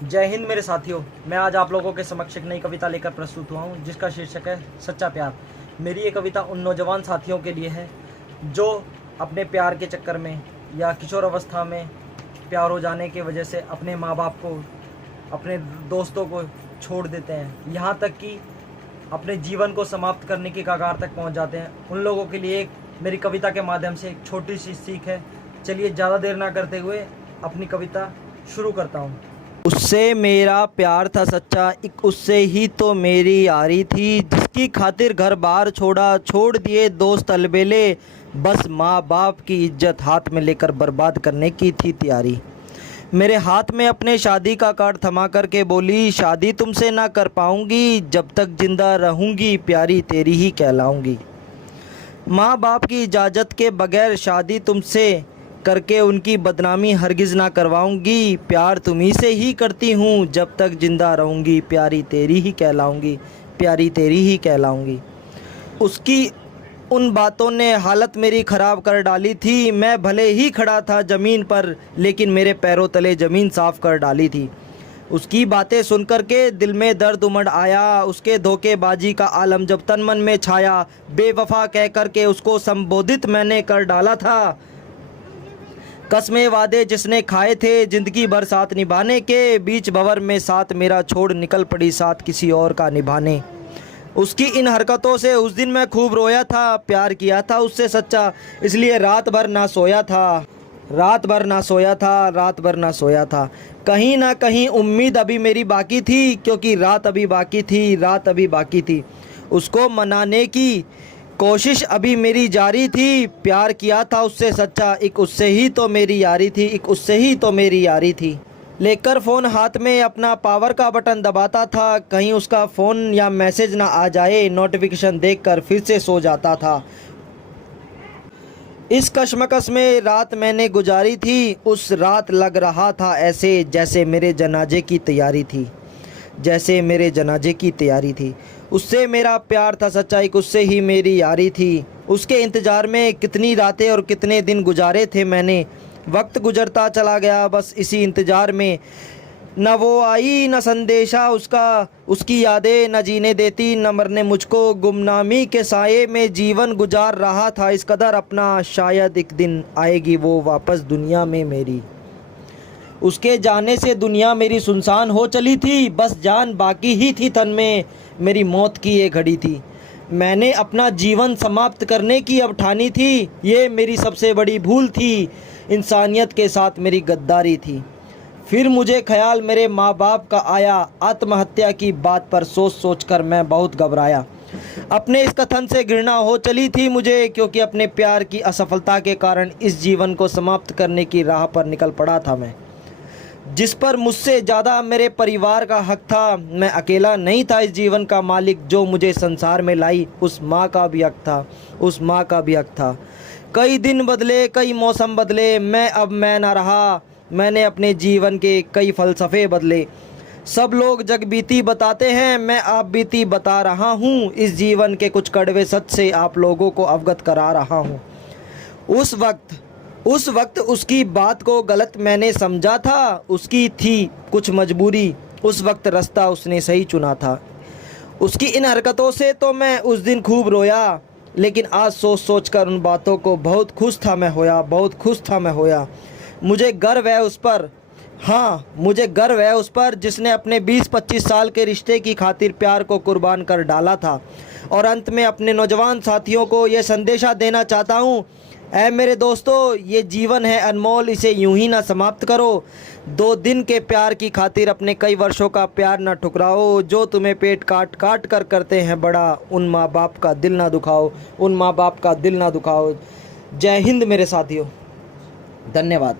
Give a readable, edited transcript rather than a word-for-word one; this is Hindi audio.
जय हिंद मेरे साथियों। मैं आज आप लोगों के समक्ष एक नई कविता लेकर प्रस्तुत हुआ हूँ जिसका शीर्षक है सच्चा प्यार। मेरी ये कविता उन नौजवान साथियों के लिए है जो अपने प्यार के चक्कर में या किशोर अवस्था में प्यार हो जाने की वजह से अपने माँ बाप को, अपने दोस्तों को छोड़ देते हैं, यहाँ तक कि अपने जीवन को समाप्त करने की कगार तक पहुँच जाते हैं। उन लोगों के लिए एक मेरी कविता के माध्यम से एक छोटी सी सीख है। चलिए ज़्यादा देर ना करते हुए अपनी कविता शुरू करता हूँ। उससे मेरा प्यार था सच्चा, एक उससे ही तो मेरी यारी थी, जिसकी खातिर घर बार छोड़ा, छोड़ दिए दोस्त अलबेले, बस माँ बाप की इज्जत हाथ में लेकर बर्बाद करने की थी तैयारी। मेरे हाथ में अपने शादी का कार्ड थमा कर के बोली, शादी तुमसे ना कर पाऊँगी, जब तक जिंदा रहूँगी प्यारी तेरी ही कहलाऊँगी। माँ बाप की इजाज़त के बगैर शादी तुमसे करके उनकी बदनामी हरगिज़ ना करवाऊंगी, प्यार तुम्ही से ही करती हूँ, जब तक जिंदा रहूँगी प्यारी तेरी ही कहलाऊँगी, प्यारी तेरी ही कहलाऊँगी। उसकी उन बातों ने हालत मेरी ख़राब कर डाली थी। मैं भले ही खड़ा था ज़मीन पर, लेकिन मेरे पैरों तले ज़मीन साफ़ कर डाली थी। उसकी बातें सुनकर के दिल में दर्द उमड़ आया, उसके धोखेबाजी का आलम जब तन मन में छाया, बेवफा कह कर के उसको संबोधित मैंने कर डाला था। कसमें वादे जिसने खाए थे ज़िंदगी भर साथ निभाने के, बीच भंवर में साथ मेरा छोड़ निकल पड़ी साथ किसी और का निभाने। उसकी इन हरकतों से उस दिन मैं खूब रोया था, प्यार किया था उससे सच्चा, इसलिए रात भर ना सोया था, रात भर ना सोया था, रात भर ना सोया था। कहीं ना कहीं उम्मीद अभी मेरी बाकी थी, क्योंकि रात अभी बाकी थी, रात अभी बाकी थी। उसको मनाने की कोशिश अभी मेरी जारी थी, प्यार किया था उससे सच्चा, एक उससे ही तो मेरी यारी थी, एक उससे ही तो मेरी यारी थी। लेकर फ़ोन हाथ में अपना पावर का बटन दबाता था, कहीं उसका फ़ोन या मैसेज ना आ जाए, नोटिफिकेशन देखकर फिर से सो जाता था। इस कशमकश में रात मैंने गुजारी थी, उस रात लग रहा था ऐसे जैसे मेरे जनाजे की तैयारी थी, जैसे मेरे जनाजे की तैयारी थी। उससे मेरा प्यार था सच्चा, एक उससे ही मेरी यारी थी। उसके इंतज़ार में कितनी रातें और कितने दिन गुजारे थे मैंने, वक्त गुजरता चला गया बस इसी इंतज़ार में। न वो आई न संदेशा उसका, उसकी यादें न जीने देती न मरने मुझको, गुमनामी के साये में जीवन गुजार रहा था इस कदर अपना, शायद एक दिन आएगी वो वापस दुनिया में मेरी। उसके जाने से दुनिया मेरी सुनसान हो चली थी, बस जान बाकी ही थी तन में, मेरी मौत की ये घड़ी थी। मैंने अपना जीवन समाप्त करने की अब ठानी थी, ये मेरी सबसे बड़ी भूल थी, इंसानियत के साथ मेरी गद्दारी थी। फिर मुझे ख्याल मेरे माँ बाप का आया, आत्महत्या की बात पर सोच सोच कर मैं बहुत घबराया। अपने इस कथन से घृणा हो चली थी मुझे, क्योंकि अपने प्यार की असफलता के कारण इस जीवन को समाप्त करने की राह पर निकल पड़ा था मैं, जिस पर मुझसे ज़्यादा मेरे परिवार का हक था। मैं अकेला नहीं था इस जीवन का मालिक, जो मुझे संसार में लाई उस माँ का भी हक था, उस माँ का भी हक था। कई दिन बदले, कई मौसम बदले, मैं ना रहा, मैंने अपने जीवन के कई फ़लसफ़े बदले। सब लोग जग बीती बताते हैं, मैं आप बीती बता रहा हूँ, इस जीवन के कुछ कड़वे सच से आप लोगों को अवगत करा रहा हूँ। उस वक्त उसकी बात को गलत मैंने समझा था, उसकी थी कुछ मजबूरी, उस वक्त रास्ता उसने सही चुना था। उसकी इन हरकतों से तो मैं उस दिन खूब रोया, लेकिन आज सोच सोच कर उन बातों को बहुत खुश था मैं होया, बहुत खुश था मैं होया। मुझे गर्व है उस पर, हाँ मुझे गर्व है उस पर, जिसने अपने 20-25 साल के रिश्ते की खातिर प्यार को कुर्बान कर डाला था। और अंत में अपने नौजवान साथियों को ये संदेशा देना चाहता हूँ, ऐ मेरे दोस्तों, ये जीवन है अनमोल, इसे यूं ही ना समाप्त करो। 2 दिन के प्यार की खातिर अपने कई वर्षों का प्यार ना ठुकराओ, जो तुम्हें पेट काट काट कर करते हैं बड़ा, उन माँ बाप का दिल ना दुखाओ, उन माँ बाप का दिल ना दुखाओ। जय हिंद मेरे साथियों, धन्यवाद।